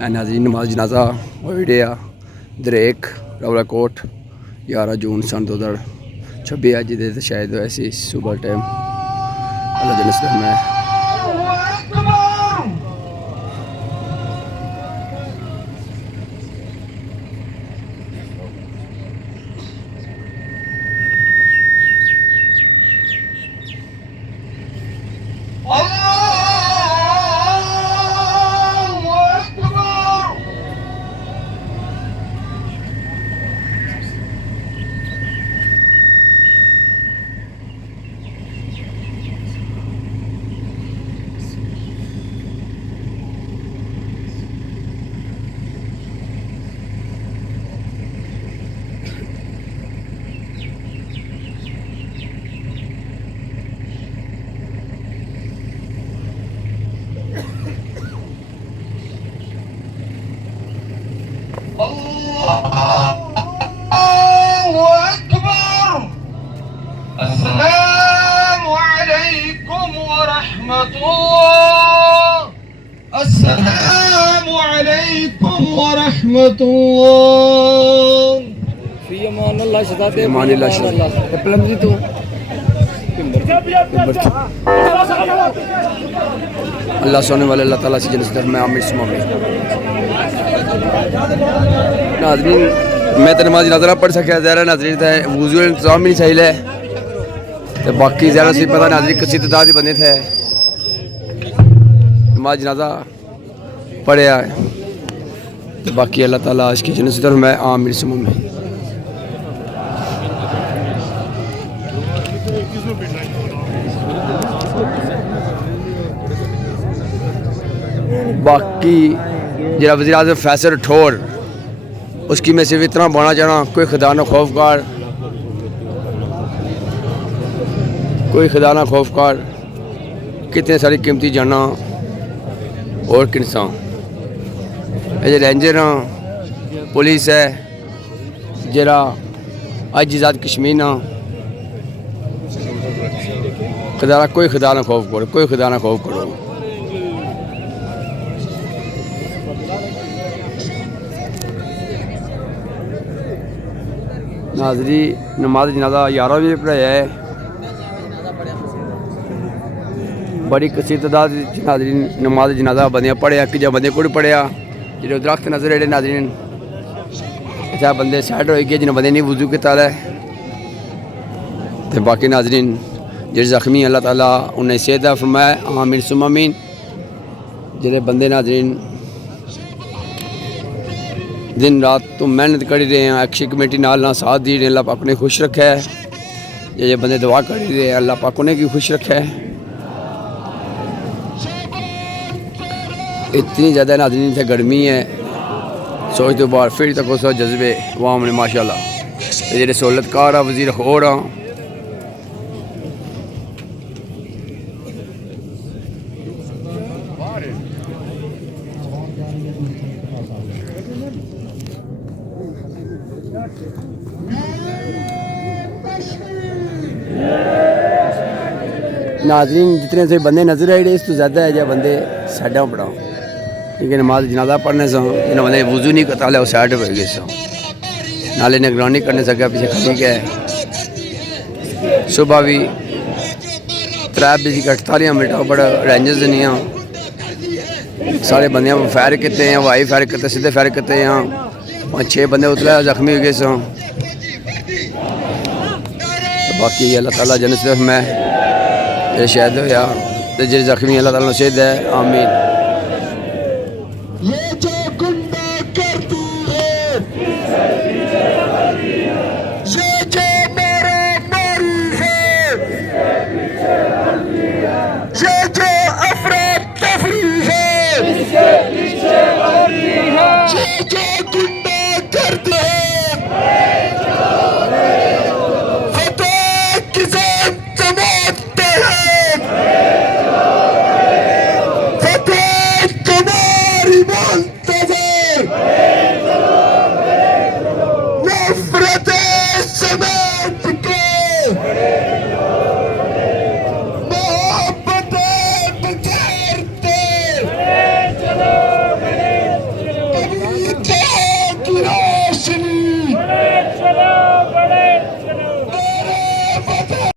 नाज़रीन नमाज जनाजा होई दरेक रावलाकोट 11 जून सन 2026 अज दे शायद ऐसी सुबह टाइम अल्लाह जन्नत में अस्सलामु अलैकुम व रहमतुल्लाह। अस्सलामु अलैकुम व रहमतुल्लाह। फी अमान अल्लाह शदा ते ईमान अल्लाह शदा। एप्पल दी तू अल्लाह सोने वाले अल्लाह ताला से जन्नत में आमिर सुमामी नाज़रीन मैं तो नमाज नजर पढ़ सकिया ज़रा नाज़रीन थे वुज़ू इंतजाम ही नहीं चाहिए तो बाकी ज़रा सी पता नाज़रीन किसी तादाद बने थे नमाज जनाजा पढ़े आए तो बाकी अल्लाह ताला इसकी जन्नत में आमिर सुमामी बाकी जरा वज़ीर आज़म फैसल ठोर उसकी मैं सिर्फ इतना बोलना चाहना कोई खुदा न खौफकार कितने सारी कीमती जाना और किनसा ये रेंजर हाँ पुलिस है जरा आज़ाद कश्मीर ना कोई खुदा ना खौफ करो नाज़री नमाज जनाजा 11 बजे पढ़ाया है बड़ी कसी तादाद नाज़री नमाज जनाजा बंदे पढ़िया कि बंदे को पढ़िया जो दरख्त नजर जेह्ड़े नाज़रीन इतना बंदे सैट हो गए जिन्हें बंदे नहीं वुज़ू कीता है तो बाकी नाज़रीन जेह्ड़े जख्मी अल्लाह ताला उन्हें सेहत फरमाया आमीन सुम्मा आमीन जेह्ड़े बंदे नाज़रीन दिन रात तो मेहनत कर रहे हैं एक्शन कमेटी नाल ना साथ दी रहे अल्लाह पाक ने खुश रखा है ये बंदे दुआ कर रहे हैं अल्लाह पाक ने भी खुश रखा है इतनी ज़्यादा नाज़रीन थे गर्मी है सोच तो बाहर फिर तक उस जज्बे वाम ने माशाल्लाह जेह्ड़े सहूलतकार आ वज़ीर होर आ नाज़रीन जितने से बंदे नजर आए इस तो ज़्यादा है जब बंदे साइडा पढ़ाओ क्योंकि नमाज जनाजा पढ़ने से जिन्हें बंदे वुज़ू नहीं करता है वो साइड हो गए सो नाले निगरानी करने से अगर पीछे ठीक है सुबह भी 3:48 बड़ा रेंजर्स नहीं हाँ सारे बंदे फायर किते हैं हवाई फायर किते सीधे फायर किते हैं 5-6 बंदे उतरे जख्मी हो गए सो बाकी अल्लाह ताला जन्नत में ये शायद हो या तो जो जख्मी अल्लाह ताला नसीब है आमीन ये जो गुंडा करती है ये जो मेरा नारी है ये जो अफराद तफरी है ये जो गुंडा करती है